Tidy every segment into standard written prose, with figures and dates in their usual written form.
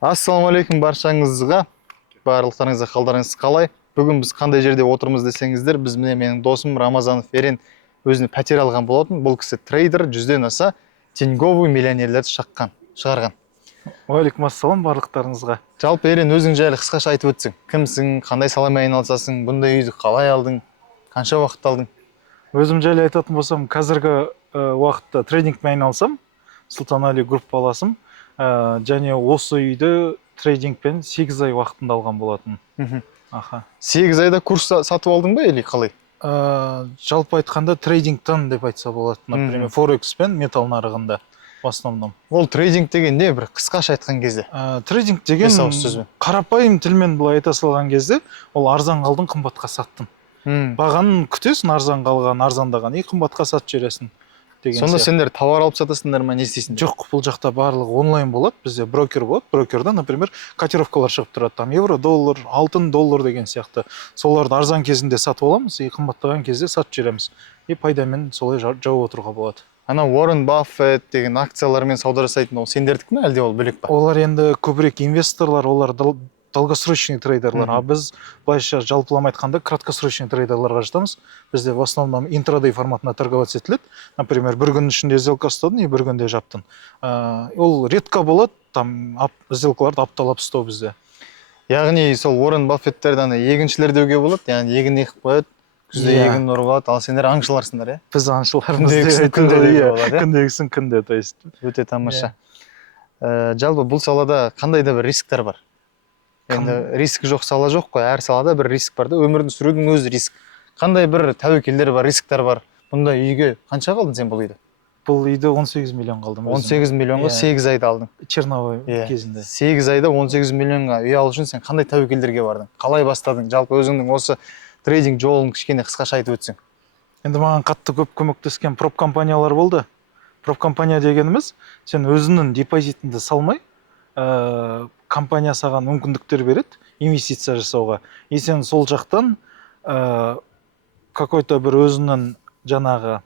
Ассалаумағалейкум баршаңызға. Барлықтарыңызға қалдарыңыз қалай? Бүгін біз қандай жерде отырмыз десеңіздер, біз міне менің досым Рамазанов Ерен өзіне пәтер алған болатын. Бұл кісі трейдер, 100-ден аса теньговый миллионерлерді шығарған. Уалейкум ассалам барлықтарыңызға. Жалпы Ерен, өзің жайлы қысқаша айтып өтсең. Кімсің, қандай саламен айналысасың, бұндай үйді қалай алдың, қанша уақыт алдың? Өзім жайлы айтатын болсам, қазіргі уақытта трейдингмен айналысам. Сұлтанали группаласым. Және осы үйді трейдингпен 8 ай уақытында алған болатын. Аха. 8 айда курс сатып алдың ба, или қалай? Жалпы айтқанда трейдингтан деп айтса болады. Например, Форекс пен металл нарығында в основном. Ол трейдинг деген не, бір қысқаша айтқан кезде? Трейдинг деген қарапайым тілмен былай айта салған кезде, ол арзан қалдың, қымбатқа саттың. Бағанын күтесің, арзан қалған, арзандаған, қымбатқа сатып жібересің. Сонда сендер тауар алып сатасыңдар ма, не істейсіңдер? Жоқ, бұл жақта барлығы онлайн болады. Бізде брокер болады. Брокерда, например, котировкалар шығып тұрады. Там евро, доллар, алтын, доллар деген сияқты. Соларды арзан кезінде сатып аламыз, қымбаттаған кезде сатып жібереміз. Пайдамен солай жауып отыруға болады. Ана Уоррен Баффет деген акциялармен сауда жасайтын, ол сендердікі ме, әлде ол бөлек па? Олар енді көбірек инвесторлар, олар долгосрочный трейдерлар. А біз былайша жалпылама айтқанда краткосрочный трейдерларға жатамыз. Бізде в основном интрадей форматына торговать етіледі. Например, бір күн ішінде сделка ұстадың, бір күнде жаптың. Ол редко болады, там сделкаларды апталап ұстау бізде. Яғни сол Уоррен Баффеттерді егіншілер деуге болады, яғни егін егіп қояды, күзде егін нұрғылады, ал сендер аңшыларсыңдар, иә? Біз аңшылармыз. Күндегісін күнде, то есть. Өте тамаша. Жалпы бұл салада қандай да бір рисктер бар? Енді риск жоқ сала жоқ қой, әр салада бір риск бар да, өмірді сүрудің өзі риск. Қандай бір тәуекелдер бар, рисктер бар? Бұнда үйге қанша қалдың сен бұл үйді? Бұл үйді 18 миллион қалдым. 18 миллионға 8 айда алдың. Черновой кезінде. 8 айда 18 миллионға үй алу үшін сен қандай тәуекелдерге бардың? Қалай бастадың? Жалпы өзіңнің осы трейдинг жолын кішкене қысқаша айтып өтсең. Енді маған қатты көп көмектескен проп компаниялар болды. Проп компания дегеніміз, сен өзіңнің депозитіңді салмай, компания саған мүмкіндіктер береді инвестиция жасауға. Сен сол жақтан какой-то бір өзіңнің жаңағы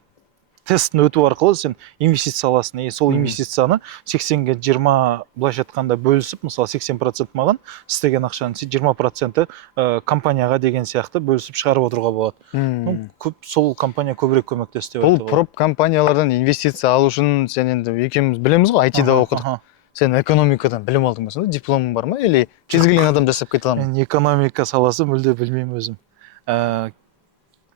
тесттің өту арқылы сен инвестиция аласың. Сол инвестицияны 80-ге 20 былайша айтқанда бөлісіп, мысалы 80% маған істеген ақшаның 20% компанияға деген сияқты бөлісіп шығарып отыруға болады. Сол компания көбірек көмектесті. Бұл проп компаниялардан инвестиция алу үшін сен енді екеуміз білеміз ғой, IT-да оқыдық. Сен экономикадан білім алдың ба, сонда дипломың бар ма, или кез келген адам жасап кете ала ма? Мен экономика саласы мүлде білмеймін өзім.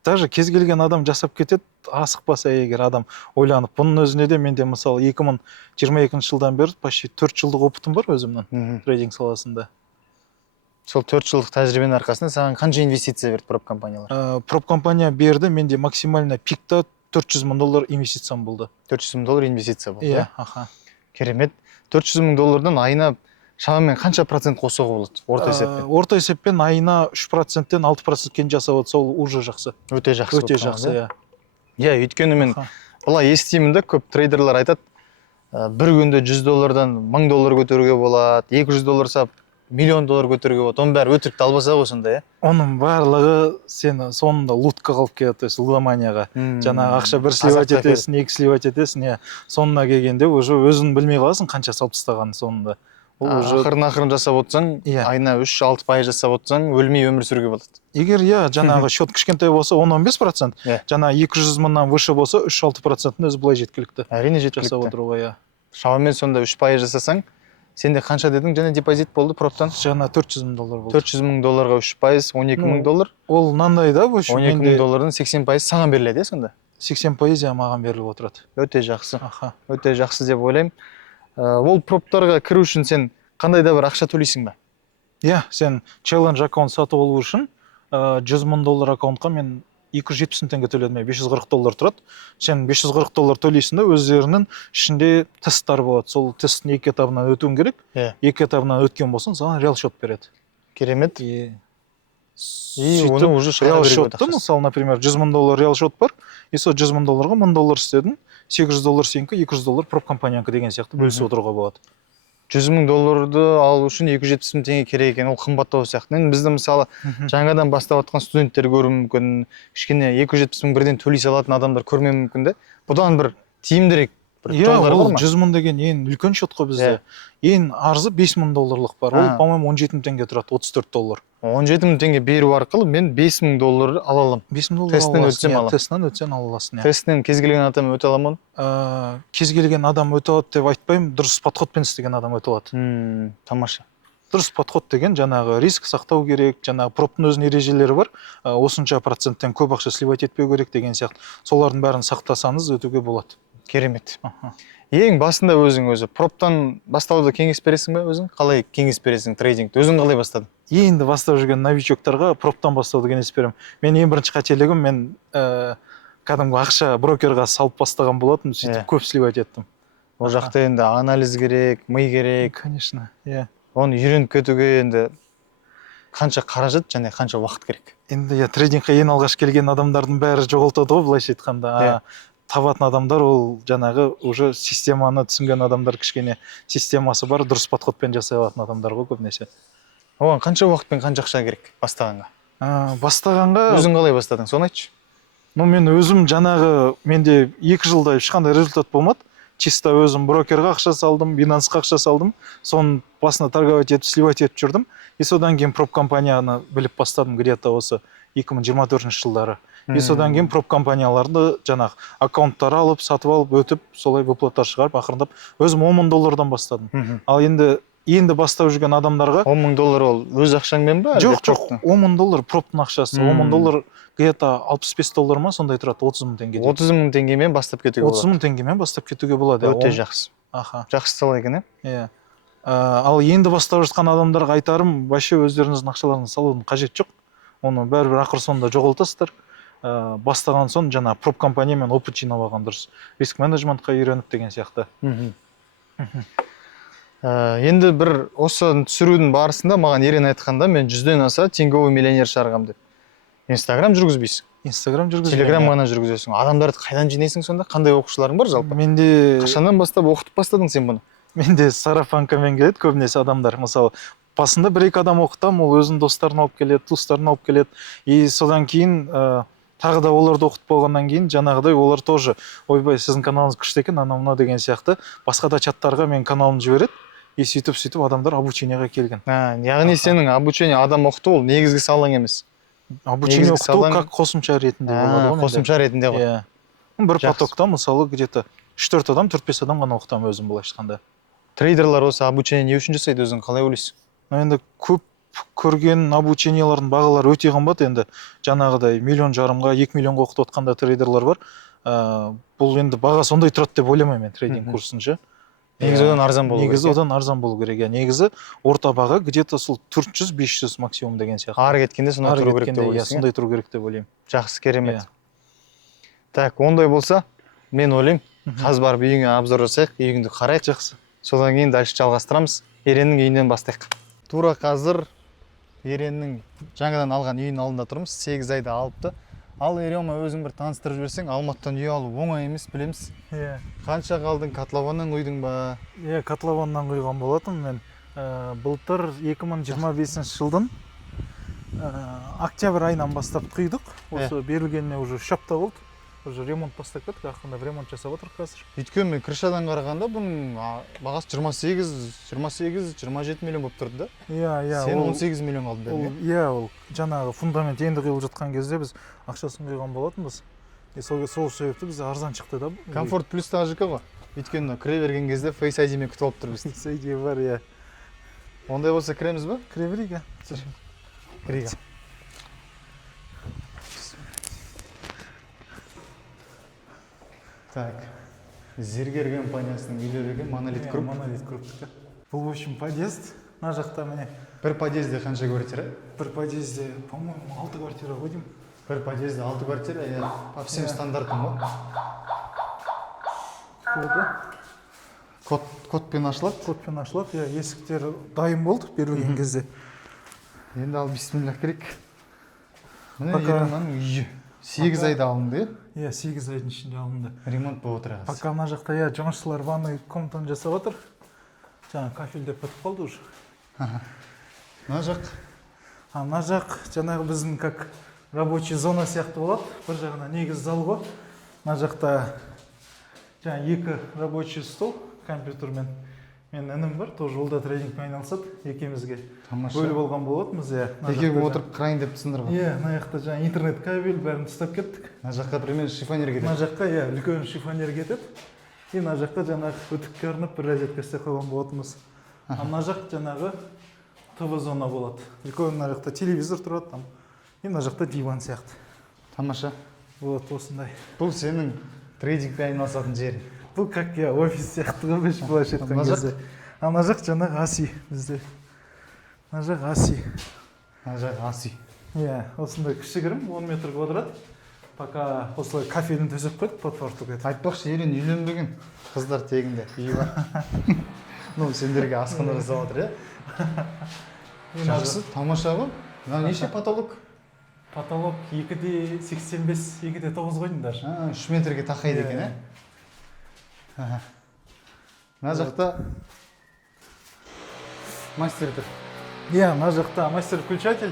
Даже кез келген адам жасап кетеді, асықпаса егер адам ойланып. Бұның өзіне де менде мысалы 2022 жылдан бері почти 4 жылдық опытым бар өзімнің трейдинг саласында. Сол 4 жылдық тәжірибенің арқасында саған қанша инвестиция берді проп компаниялар? Проп компания берді, менде максимально пикта $400 мың инвестициям болды. $400 мың инвестиция болды. Иә, аха. Керемет. $400 мың айына шамамен қанша процент қосуға болады орта есеппен? Орта есеппен айына 3%-тен 6%-кен жасап отырса, ол уже жақсы. Өте жақсы. Өте жақсы, иә. Иә, өйткені мен былай естимін да, көп трейдерлар айтады, бір күнде $100-дан $1000 көтеруге болады, $200 сап $1,000,000 көтеруге болады. Оның бәрі өтірікті албаса ғой сонда, иә? Оның барлығы сені соңында лутқа қалып келеді, то есть лудоманияға. Жаңағы ақша бір сливать етесің, екі сливать етесің, иә. Соңына келгенде уже өзің білмей қаласың қанша салып тастағанын соңында. Ақырын жасап отырсаң, айына 3-6% жасап отырсаң, өлмей өмір сүруге болады. Егер жаңағы счет кішкентай болса 10-15%, жаңағы 200 мыңнан выше болса 3-6%-ның өзі былай жеткілікті. Әрине жеткілікті. Жасап отыруға, иә. Шамамен сонда 3% жасасаң, сенде қанша дедің, және депозит болды проптан? Жаңа $400 мың болды. $400 мыңға 3%, $12 мың. Ол мынандай да, $12 мыңның 80% саған беріледі, сонда? 80% маған беріліп отырады. Өте жақсы. Өте жақсы деп ойлаймын. Ол проптарға кіру үшін сен қандай да бір ақша төлейсің ба? Иә, сен челлендж аккаунт сатып алу үшін $100 мың аккаунтқа мен 270 мың теңге төледім, $540 тұрады. Сен $540 төлейсің да, өздерінің ішінде тесттар болады. Сол тесттің 2 этабынан өтуің керек. 2 этабынан өткен болсын, саған реал счет береді. Керемет. Оны уже реал счетты, мысалы, например, $100 мың реал счет бар, и сол $100 мыңға $1000 істедің, $800 сенікі, $200 проп компанияңкі деген сияқты бөлісіп отыруға болады. $100 мың алу үшін 270 мың теңге керек екен, ол қымбаттау сияқты. Енді бізді мысалы жаңадан бастап жатқан студенттер көруі мүмкін, кішкене 270 мың бірден төлей салатын адамдар көрмеуі мүмкін де. Бұдан бір тиімдірек бір Иә, жолдары бар ол ма? 100 мың деген ең үлкен шот қой бізде. Ең арзы 5 мың долларлық бар. Ол, по-моему, 17 мың теңге тұрады, 34 доллар. 17 мың теңге беру арқылы мен 5 мың доллар ала аламын. 5 мың доллар Тесттен ала өтсем аласың. аламын. Тесттен өтсең ала аласың. Тесттен кез келген адам өте ала ма? Кез келген адам өте алады деп айтпаймын, дұрыс подходпен істеген адам өте алады. Тамаша. Дұрыс подход деген жаңағы риск сақтау керек, жаңағы проптың өзінің ережелері бар. Осынша проценттен көп ақша сливать етпеу керек деген сияқты. Солардың бәрін сақтасаңыз өтуге болады. Керемет. Ең басында өзі проптан бастауды кеңес бересің бе өзің? Қалай кеңес бересің трейдингті? Өзің қалай бастадың? Енді бастап жүрген новичоктарға проптан бастауды кеңес беремін. Мен ең бірінші қателігім, мен кәдімгі ақша брокерға салып бастаған болатын, сөйтіп көп сливать еттім. Ол жақта енді анализ керек, ми керек. Конечно, иә. Оны үйреніп кетуге енді қанша қаражат және қанша уақыт керек? Енді трейдингқа ең алғаш келген адамдардың бәрі жоғалтады ғой, былайша айтқанда. Табатын адамдар ол жаңағы уже системаны түсінген адамдар, кішкене системасы бар, дұрыс подходпен жасай алатын адамдар ғой көбінесе. Оған қанша уақыт пен қанша ақша керек бастағанға? Бастағанға Өзің қалай бастадың, соны айтшы. Мен өзім жаңағы, менде 2 жылда ешқандай результат болмады. Чисто өзім брокерға ақша салдым, Binanceға ақша салдым, соның басына торговать етіп, сливать етіп жүрдім. И содан кейін проп компанияны біліп бастадым где-то осы 2024 жылдары. И содан кейін проп компанияларды жаңағы аккаунттар алып, сатып алып, өтіп, солай выплата шығарып, ақырындап өзім 10 мың доллардан бастадым. Ал енді бастап жүрген адамдарға 10 мың доллар ол өз ақшаңмен ба? Жоқ, 10 мың доллар проптың ақшасы. 10 мың доллар где-то 65 доллар ма, сондай тұрады, 30 мың теңге. 30 мың теңгемен бастап кетуге болады. 30 мың теңгемен бастап кетуге болады. Өте жақсы. Жақсы сала екен, иә. Ал енді бастап жатқан адамдарға айтарым, вообще өздеріңіздің ақшаларыңызды салудың қажет жоқ. Оны бәрібір ақыр соңында жоғалтасыздар. Бастаған соң жаңа проп компаниямен опыт жинап алған дұрыс. Риск менеджментқа үйреніп деген сияқты. Енді бір осы түсірудің барысында маған Ерен айтқанда, мен 100-ден аса теңгеге миллионер шығарғам деп. Инстаграм жүргізбейсің? Инстаграм жүргізбеймін. Телеграм ғана жүргізесің. Адамдарды қайдан жинайсың сонда? Қандай оқушыларың бар жалпы? Менде қашаннан бастап оқытып бастадың сен бұны? Менде сарафанкамен келеді көбінесе адамдар. Мысалы, басында 1-2 адам оқытам, ол өзінің достарын алып келеді, туыстарын алып келеді. И содан кейін тағы да оларды оқытып болғаннан кейін жаңағыдай олар тоже ойбай сіздің каналыңыз күшті екен, анау деген сияқты басқа да чаттарға мен каналымды жібереді. И сөйтіп адамдар обучениеға келген. Яғни сенің обучение адам оқыту ол негізгі салаң емес. Обучение оқыту как қосымша ретінде болады ғой. Қосымша ретінде ғой. Бір потокта мысалы где-то 3-4 адам, 4-5 адам ғана оқытамын өзім былайша айтқанда. Трейдерлар осы обучение не үшін жасайды, өзің қалай ойлайсың? Енді көп көрген обучениялардың бағалары өте қымбат. Енді жаңағыдай 1,5 миллионға, 2 миллионға оқытып отқанда трейдерлар бар. Бұл енді баға сондай тұрады деп ойламаймын мен трейдинг курсынша. Негізі одан арзан болу керек. Негізі одан арзан болу керек. Негізі орта баға где-то сол 400-500 максимум деген сияқты. Ары кеткенде сондай тұру керек деп ойлайсың. Сондай тұру керек деп ойлаймын. Жақсы, керемет. Так, ондай болса, мен ойлаймын, қазір барып үйіңе обзор жасайық, үйіңді қарайық. Жақсы. Содан кейін дальше жалғастырамыз. Ереннің үйінен бастайық. Тура қазір Ереннің жаңадан алған үйінің алдында тұрмыз. 8 айда алыпты. Ал Ерема, өзің бір таныстырып жіберсең, Алматыдан үй алу оңай емес, білеміз. Қанша қалдың, котлованнан құйдың ба? Котлованнан құйған болатын. Мен былтыр 2025 жылдың октябрь айынан бастап құйдық. Осы берілгеніне уже 3 апта болды. Уже ремонт бастап кеттік, ақырындап ремонт жасап отырмыз қазір. Өйткені мен крышадан қарағанда бұның бағасы 28-27 миллион болып тұрды да? Сен 18 миллион алдың бәрі. Ол жаңағы фундамент енді құйылып жатқан кезде біз ақшасын құйған болатынбыз. Сол себепті біз арзан шықты да. Комфорт плюс ЖК ғой. Өйткені кіре берген кезде Face ID мен күтіп алып тұр бізді. Face ID бар, иә. Ондай болса кіреміз ба? Кіре берейік, Кірейік. Так, Зергер компаниясының үйлері екен, Монолит Групп. Монолит Групптікі. Бұл, в общем, подъезд. Мына жақта міне. Бір подъезде қанша квартира? Бір подъезде, по-моему, 6 квартира ғой деймін. Бір подъезде 6 квартира, по всем стандартам ғой. Кодпен ашылады? Кодпен ашылады, есіктер дайын болды берілген кезде. Енді ал бисмиллах керек. Міне Еренаның үйі. 8 айда алынды, 8 айдың ішінде алынды. Ремонт болып отыр. Пока мына жақта жұмысшылар ванной комнатаны жасап отыр. Жаңа кафельдеп бітіп қалды уже. Мына жақ? Мына жақ жаңағы біздің как рабочий зона сияқты болады. Бір жағына негіз зал ғой. Мына жақта жаңа екі рабочий стол компьютермен мен інім бар, тоже ол да трейдингпен айналысады, екеумізге бөліп алған болатынбыз. Екеуі отырып қырайын деп түсіндір ғой. Мына жақта жаңа интернет кабель бәрін тастап кеттік. Мына жаққа примерно шифонер кетеді. Мына жаққа үлкен шифонер кетеді. Мына жаққа жаңағы өтікке арнап бір розетка істеп қойған болатынбыз. Мына жақ жаңағы ТВ зона болады. Үлкен мына жақта телевизор тұрады там. Мына жақта диван сияқты. Тамаша. Вот осындай. Бұл сенің трейдингпен айналысатын жерің. Бұл как офис сияқты ғой, былайша айтқан кезде. Ана жақ жаңағы аси бізде. Ана жақ аси. Ана жақ аси. Осындай кішігірім 10 метр квадрат. Пока осылай кафені төсеп қойдық под фартук етіп. Айтпақшы, Ерен үйленбеген, қыздар тегінде үйі бар. Ну, сендерге асхана жасап жатыр, Жақсы, тамаша ғой. Неше потолок? Потолок 2,85, 2,9 қойдыңдар. 3 метрге тақайды екен, Мына жақта мастер тұр. Мына жақта мастер-включатель.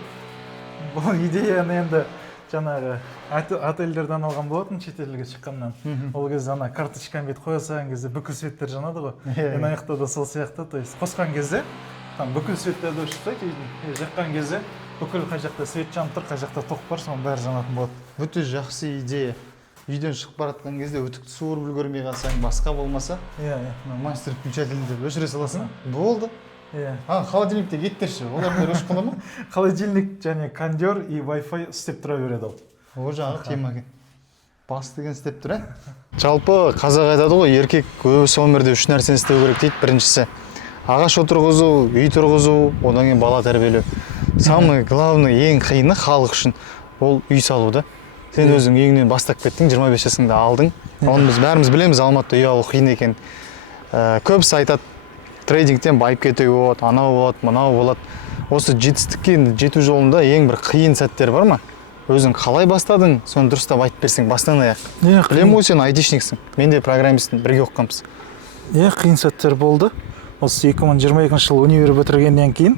Бұл идеяны енді жаңағы отельдерден алған болатын, шетелге шыққаннан. Ол кезде ана карточканы бет қоя салған кезде бүкіл светтер жанады ғой. Ана жақта да сол сияқты, то есть қосқан кезде там бүкіл светтерді өшіріп жаққан кезде бүкіл қай жақта свет жанып тұр, қай жақта тоқ бар, соның бәрі жанатын болады. Өте жақсы идея. Үйден шығып баратқан кезде өтікті суырып үлгермей қалсаң, басқа болмаса, мастер-включательді деп өшіре саласың. Болды. Холодильникте кеттерші, олар өшіп қала ма? Холодильник және кондер и Wi-Fi істеп тұра береді ол. О жағы тема екен. Бас деген істеп тұр, Жалпы қазақ айтады ғой, еркек осы өмірде 3 нәрсені істеу керек дейді. Біріншісі ағаш отырғызу, үй тұрғызу, одан кейін бала тәрбиелеу. Самый главный, ең қиыны халық үшін ол үй салу да. Сен өзің үйіңнен бастап кеттің, 25 жасыңда алдың. Оны біз бәріміз білеміз, Алматыда үй алу қиын екен. Көбісі айтады, трейдингтен байып кетуге болады, анау болады, мынау болады. Осы жетістікке жету жолында ең бір қиын сәттер бар ма? Өзің қалай бастадың, соны дұрыстап айтып берсең, бастан аяқ. Білемін ғой, сен айтишниксің, мен де программистпін, бірге оқығанбыз. Қиын сәттер болды. Осы 2022 жылы универ бітіргеннен кейін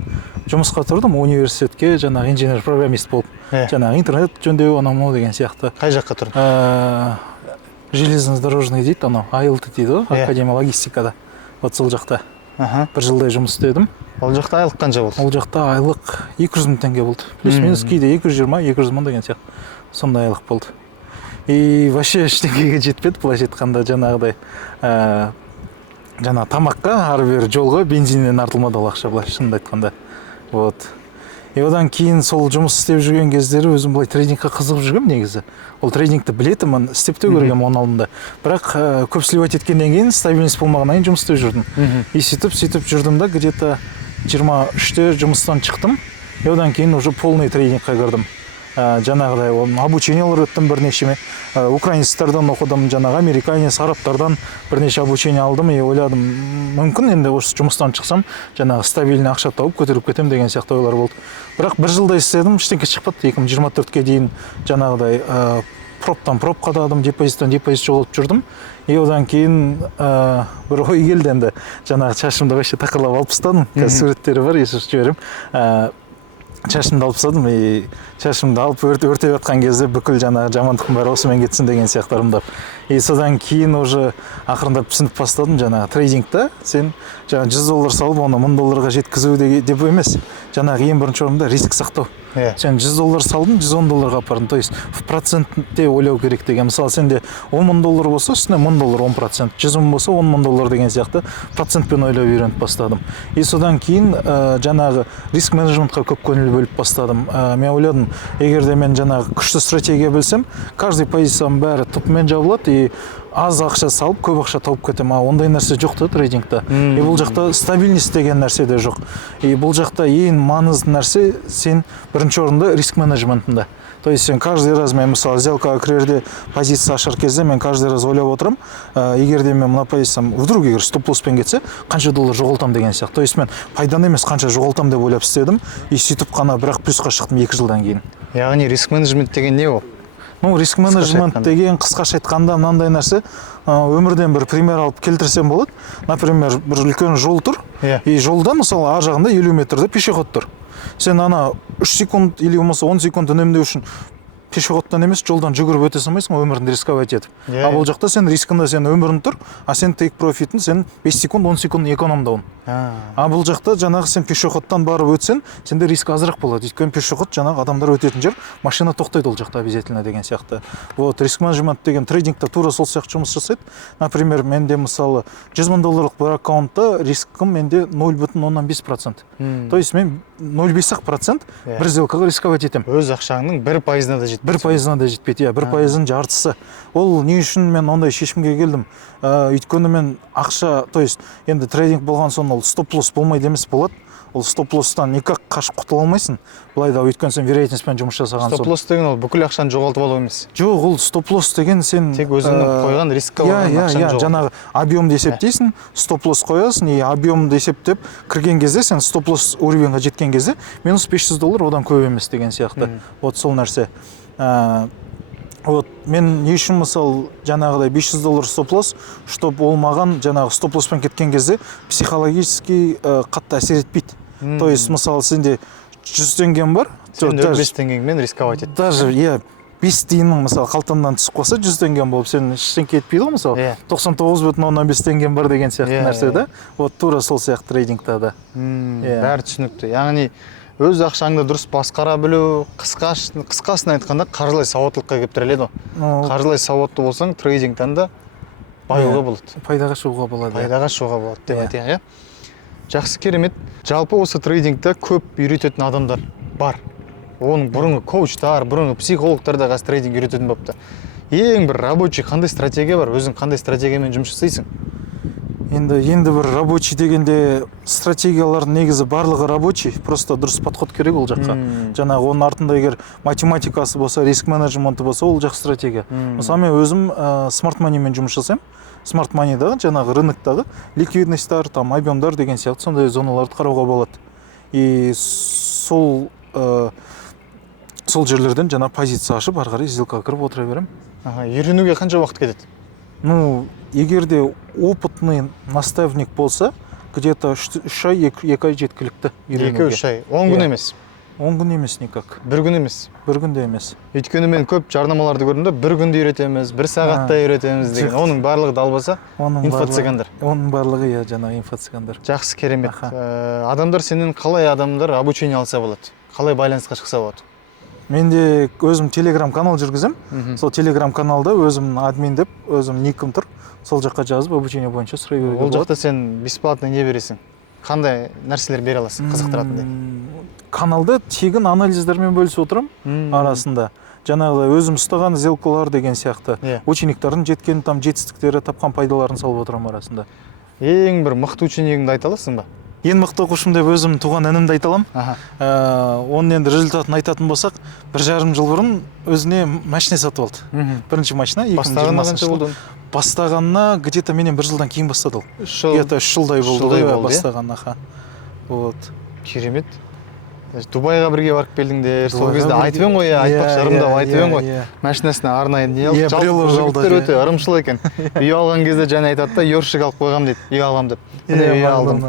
жұмысқа тұрдым, университетке жаңағы инженер-программист болып. Жаңағы интернет жөндеу, анау деген сияқты. Қай жаққа тұрдың? Железнодорожный дейді, анау АЛТ дейді, Академия логистикада. Вот сол жақта. Бір жылдай жұмыс істедім. Ол жақта айлық қанша болды? Ол жақта айлық 200 мың теңге болды. Плюс-минус кейде 220-200 мың деген сияқты. Сондай айлық болды. И вообще ештеңеге жетпеді, былайша айтқанда жаңағыдай. Жаңа тамаққа, ары-бері жолға бензиннен артылмады ол ақша, былай шынымды айтқанда. Вот. И одан кейін сол жұмыс істеп жүрген кездері өзім былай трейдингқа қызығып жүргем негізі. Ол трейдингті білетінмін, істеп те көргенмін оның алдында. Бірақ көп сливать еткеннен кейін стабильность болмағаннан кейін жұмыс істеп жүрдім. И сөйтіп жүрдім да, где-то 23-те жұмыстан шықтым. И одан кейін уже полный трейдингқа кірдім. Жаңағыдай обучениялар өттім бірнеше, украинецтерден оқыдым, жаңағы американец, арабтардан бірнеше обучение алдым. И ойладым, мүмкін енді осы жұмыстан шықсам, жаңағы стабильный ақша тауып көтеріп кетем деген сияқты ойлар болды. Бірақ бір жылдай істедім, ештеңе шықпады. 2024-ке дейін жаңағыдай проптан проп қададым, депозиттан депозит жолып жүрдім. И одан кейін бір ой келді енді, жаңағы шашымды вообще тақырлап алып тастадым. Қазір суреттері бар, есіп жіберем. Шашымды алып тастадым, и шашымды алып өртеп жатқан кезде бүкіл жаңағы жамандықтың бәрі осымен кетсін деген сияқтарымдап. И содан кейін уже ақырындап түсініп бастадым, жаңағы трейдингта сен жаңағы $100 салып, оны $1000-ға жеткізу деп емес. Жаңағы ең бірінші орында риск сақтау. Сен $100 салдың, $110-ға апардың. То есть в процентте ойлау керек деген. Мысалы, сенде $10,000 болса, үстіне $1000 10%, $100,000 болса $10,000 деген сияқты процентпен ойлау үйреніп бастадым. И содан кейін жаңағы риск менеджментқа көп көңіл бөліп бастадым. Мен ойладым, егер де мен жаңағы күшті стратегия білсем, каждый позицияның бәрі топымен жабылады, и аз ақша салып, көп ақша тауып кетем. Ондай нәрсе жоқ та трейдингта. И бұл жақта стабильность деген нәрсе де жоқ. И бұл жақта ең маңызды нәрсе сен бірінші орында риск менеджментінде. То есть сен каждый раз, мен мысалы сделкаға кірерде позиция ашар кезде мен каждый раз ойлап отырам, егер де мен мына позициям вдруг егер стоп-лосспен кетсе, қанша доллар жоғалтам деген сияқты. То есть мен пайданы емес қанша жоғалтам деп ойлап істедім, и сөйтіп қана бірақ плюсқа шықтым 2 жылдан кейін. Яғни риск менеджмент деген не ол? Риск менеджмент деген қысқаша айтқанда мынандай нәрсе, өмірден бір пример алып келтірсем болады. Например, бір үлкен жол тұр, и жолда мысалы ар жағында 50 метрде пешеход тұр. Сен ана 3 секунд или болмаса 10 секунд үнемдеу үшін пешеходтан емес жолдан жүгіріп өте салмайсың өміріңді рисковать етіп. Иә, А бұл иә. жақта сен рискында сен өмірің тұр, а сен тейк профитін сен 5 секунд 10 секунд экономдауын. А бұл жақта жаңағы сен пешеходтан барып өтсең, сенде риск азырақ болады. Өйткені пешеход жаңағы адамдар өтетін жер, машина тоқтайды ол жақта обязательно деген сияқты. Вот риск менеджмент деген трейдингта тура сол сияқты жұмыс жасайды. Например, менде мысалы $100,000 бір аккаунтта рискім менде 0,05%. То есть мен 0,5% бір сделкаға рисковать етемін. Өз ақшаңның 1%-на да жетпейді. 1%-на да жетпейді, иә, 1%-ның жартысы. Ол не үшін мен ондай шешімге келдім? Өйткені мен ақша, то есть енді трейдинг болған соң ол стоп-лосс болмайды емес болады. Ол стоп-лосстан никак қашып құтыла алмайсың. Былай да өйткені сен вероятностьпен жұмыс жасаған соң. Стоп-лосс деген ол бүкіл ақшаны жоғалтып алу емес. Жоқ, ол стоп-лосс деген сен тек өзіңнің қойған рискке алған ақшаны жоғалтып. Жаңағы объемды есептейсің, стоп-лосс қоясың, и объемды есептеп кірген кезде сен стоп-лосс уровеньға жеткен кезде минус $500 одан көп емес деген сияқты. Вот сол нәрсе. Вот мен не үшін мысалы жаңағыдай $500 стоп-лосс, чтоб ол маған жаңағы стоп-лосспен кеткен кезде психологически қатты әсер етпейді. То есть мысалы сенде 100 теңгем бар, сен 5 теңгеңмен рисковать ет. Даже 5 тиынның мысалы қалтаңнан түсіп қалса 100 теңгем болып сен ештеңке етпейді ғой мысалы. 99,05 теңгем бар деген сияқты нәрсе да. Вот тура сол сияқты трейдингта да. Бәрі түсінікті. Яғни өз ақшаңды дұрыс басқара білу, қысқасын айтқанда қаржылай сауаттылыққа келіп тіреледі ғой. Қаржылай сауатты болсаң, трейдингтен да баюға болады. Пайдаға шығуға болады. Пайдаға шығуға болады деп айтайын, жақсы, керемет. Жалпы осы трейдингте көп үйрететін адамдар бар. Оның бұрынғы коучтар, бұрынғы психологтар да қазір трейдинг үйрететін болыпты. Ең бір рабочий қандай стратегия бар? Өзің қандай стратегиямен жұмыс жасайсың? Енді бір рабочий дегенде стратегиялардың негізі барлығы рабочий, просто дұрыс подход керек ол жаққа. Жаңағы оның артында егер математикасы болса, риск менеджменті болса, ол жақсы стратегия. Мысалы мен өзім смарт манимен жұмыс жасаймын. Смарт манидағы жаңағы рыноктағы ликвидностьтар, там объемдар деген сияқты сондай зоналарды қарауға болады. И сол жерлерден жаңа позиция ашып, ары қарай сделкаға кіріп отыра беремін. Үйренуге қанша уақыт кетеді? Егер де опытный наставник болса, где-то 3 ай, 2 ай жеткілікті үйренуге. 2-3 ай. 10 күн емес. 10 күн емес никак. 1 күн емес. 1 күнде емес. Өйткені мен көп жарнамаларды көрдім да, 1 күнде үйретеміз, 1 сағатта үйретеміз деген. Оның барлығы далбаса инфо-цыгандар. Оның барлығы жаңағы инфо-цыгандар. Жақсы, керемет. Адамдар сенен қалай адамдар обучение алса болады? Қалай байланысқа шықса болады? Менде өзім телеграм канал жүргізем. Сол телеграм каналда өзім админ деп, өзім никім тұр. Сол жаққа жазып обучение бойынша сұрай беруге болады. Ол жақта сен бесплатно не бересің? Қандай нәрселер бере аласың қызықтыратындай? Каналда тегін анализдермен бөлісіп отырамын арасында. Жаңағыдай өзім ұстаған сделкалар деген сияқты. Учениктардың жеткен жетістіктері, тапқан пайдаларын салып отырамын арасында. Ең бір мықты ученигіңді айта аласың ба? Ең мықты оқушым деп өзім туған інімді айта аламын. Оның енді результатын айтатын болсақ, 1,5 жыл бұрын өзіне машина сатып алды. Бірінші машина 2020 жылы. Бастағанына где-то менен 1 жылдан кейін бастады ол. Где-то 3 жылдай болды бастағанына. Вот. Керемет. Дубайға бірге барып келдіңдер. Сол кезде айтып ең ғой, айтпақшы ырымдап айтып ең ғой. Машинасына арнайы не алып, жігіттер өте ырымшыл екен. Үй алған кезде және айтады да, ёршик алып қойғам дейді. Үй алғам деп. Үй алдым.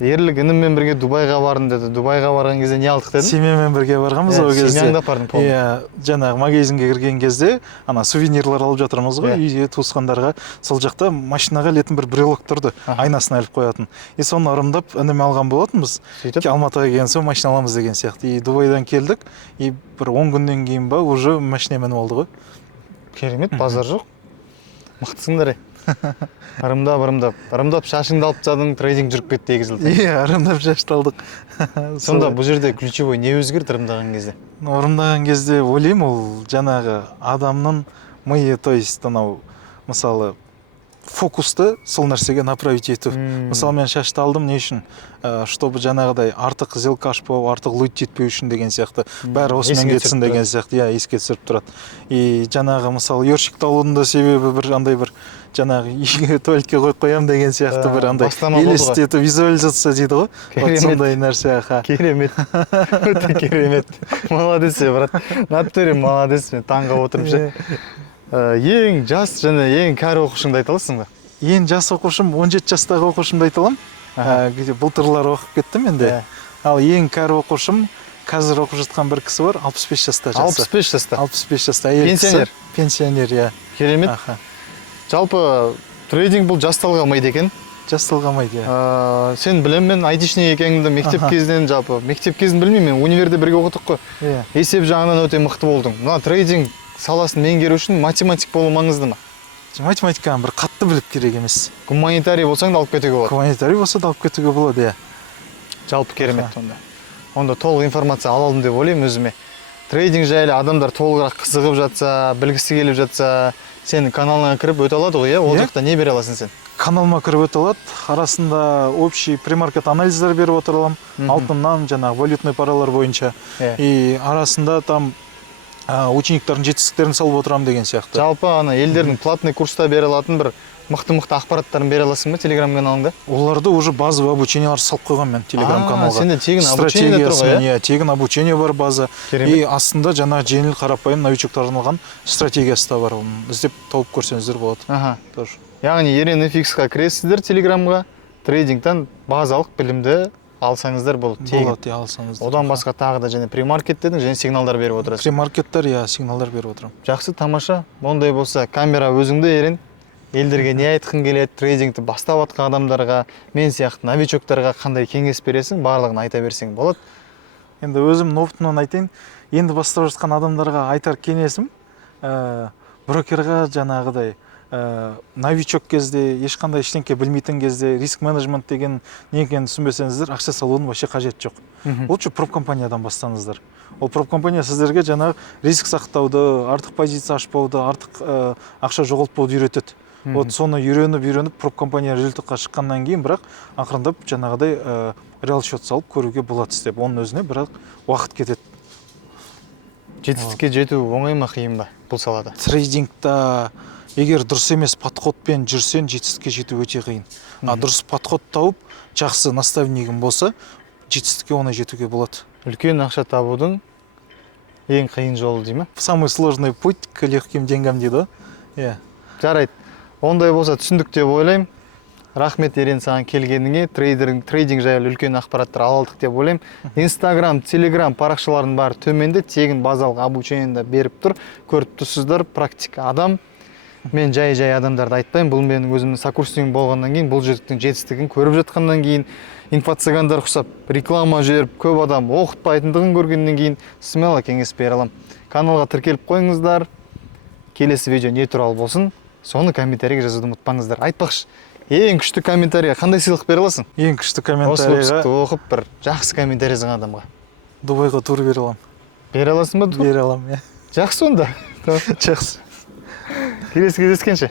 Ерлік ініммен бірге Дубайға бардым деді. Дубайға барған кезде не алдық дедім? Семьямен бірге барғанбыз ол кезде. Семьяңды апардың, помню. Жаңағы магазинге кірген кезде, сувенирлар алып жатырмыз ғой, үйге туысқандарға. Сол жақта машинаға ілетін бір брелок тұрды, айнасына іліп қоятын. И соны ырымдап ініме алған болатынбыз. Алматыға келген соң машина аламыз деген сияқты. И Дубайдан келдік, и бір 10 күннен кейін ба уже машина мініп алды ғой. Керемет, базар жоқ. Мықтысыңдар. Ырымдап шашыңды алып тастадың, трейдинг жүріп кетті 2 жыл. Ырымдап шашты алдық. Сонда бұл жерде ключевой не өзгерді ырымдаған кезде? Ырымдаған кезде ойлаймын, ол жаңағы адамның миы, то есть мысалы фокусты сол нәрсеге направить ету. Мысалы мен шашты алдым не үшін? Чтобы жаңағыдай артық сделка ашпау, артық лут жетпеу үшін деген сияқты. Бәрі осымен кетсін деген сияқты, еске түсіріп тұрады. И жаңағы мысалы ёршикті алудың да себебі бір андай бір жаңағы үйге туалетке қойып қоям деген сияқты бір андай елестету, визуализация дейді ғой. Вот сондай нәрсе. Керемет. Өте керемет. Молодец, брат. Натуре молодец, мен таңға отырып. Ең жас және ең кәрі оқушыңды айта аласың ба? Ең жас оқушым 17 жастағы оқушымды айта аламын. Былтырлар оқып кеттім енді. Ал ең кәрі оқушым қазір оқып жатқан бір кісі бар, 65 жаста жасы. 65 жаста. 65 жаста әйел кісі. Пенсионер. Пенсионер, иә. Керемет. Аха. Жалпы трейдинг бұл жасталғамайды екен. Жасталғамайды, иә. Сен білем мен айтишник екеніңді мектеп кезінен жалпы. Мектеп кезін білмеймін, мен универде бірге оқыдық қой. Иә. Есеп жағынан өте мықты болдың. Мына трейдинг саласын меңгеру үшін математик болу маңызды ма? Математиканы бір қатты біліп керек емес. Гуманитарий болсаң да алып кетуге болады. Гуманитарий болса да алып кетуге болады, иә. Жалпы керемет онда. Онда толық информация ала алдым деп ойлаймын өзіме. Трейдинг жайлы адамдар толығырақ қызығып жатса, білгісі келіп жатса, сенің каналыңа кіріп өте алады ғой, иә? Ол жақта не бере аласың сен? Каналыма кіріп өте алады. Арасында общий премаркет анализдер беріп отырамын. Алтыннан, жаңағы валютный паралар бойынша. И арасында там учениктардың жетістіктерін салып отырамын деген сияқты. Жалпы ана елдердің платный курста бере алатын бір мықты-мықты ақпараттарын бере аласың ба Telegram каналыңда? Оларды уже базовый обучениялар салып қойған мен Telegram каналға. Сенде тегін обучение тұр ғой, иә? Тегін обучение бар база. И астында жаңағы жеңіл қарапайым новичоктарға арналған стратегиясы да бар. Іздеп тауып көрсеңіздер болады. Тоже. Яғни Ерен FX-ға кіресіздер Telegram-ға, трейдингтан базалық білімді алсаңыздар болады. Болады, алсаңыздар. Одан басқа тағы да және премаркет дедің, және сигналдар беріп отырасыз. Премаркеттер, иә, сигналдар беріп отырамын. Жақсы, тамаша. Ондай болса, камера өзіңді Ерен, елдерге не айтқың келеді, трейдингті бастап жатқан адамдарға, мен сияқты новичоктарға қандай кеңес бересің, барлығын айта берсең болады. Енді өзім опытымнан айтайын, енді бастап жатқан адамдарға айтар кеңесім, брокерға жаңағыдай новичок кезде, ешқандай ештеңке білмейтін кезде, риск менеджмент деген не екенін түсінбесеңіздер, ақша салудың вообще қажеті жоқ. Ол үшін проп-компаниядан бастаңыздар. Ол проп-компания сіздерге жаңағы риск сақтауды, артық позиция ашпауды, артық ақша жоғалтпауды үйретеді. Вот соны үйреніп проп-компания результатқа шыққаннан кейін, бірақ ақырындап жаңағыдай реал счет салып көруге болады істеп. Оның өзіне бірақ уақыт кетеді. Жетістікке жету оңай ма, қиын ба бұл салада? Трейдингта егер дұрыс емес подходпен жүрсең, жетістікке жету өте қиын. Дұрыс подход тауып, жақсы наставнигің болса, жетістікке оңай жетуге болады. Үлкен ақша табудың ең қиын жолы деймін. Самый сложный путь к легким деньгам дейді. Иә. Жарайды. Ондай болса түсіндік деп ойлаймын. Рахмет Ерен саған келгеніңе, трейдинг жайлы үлкен ақпараттар алдық деп ойлаймын. Instagram, Telegram парақшалардың бары төменде тегін базалық обучениені беріп тұр. Көріп тұрсыздар, практика адам. Мен жай адамдарды айтпаймын. Бұл менің өзімнің сокурсникім болғаннан кейін, бұл жігіттің жетістігін көріп жатқаннан кейін, инфо-цыгандар құсап, реклама жіберіп, көп адам оқытпайтындығын көргеннен кейін смело кеңес бере аламын. Каналға тіркеліп қойыңыздар. Келесі видео не туралы болсын, соны комментарийге жазуды ұмытпаңыздар. Айтпақшы, ең күшті комментарийға қандай сыйлық бере аласың? Ең күшті комментарийға осы выпускты оқып бір жақсы комментарий жазған адамға Дубайға тур бере аламын. Бере аласың ба? Бере аламын, иә. Жақсы онда. Жақсы. Келесі кездескенше.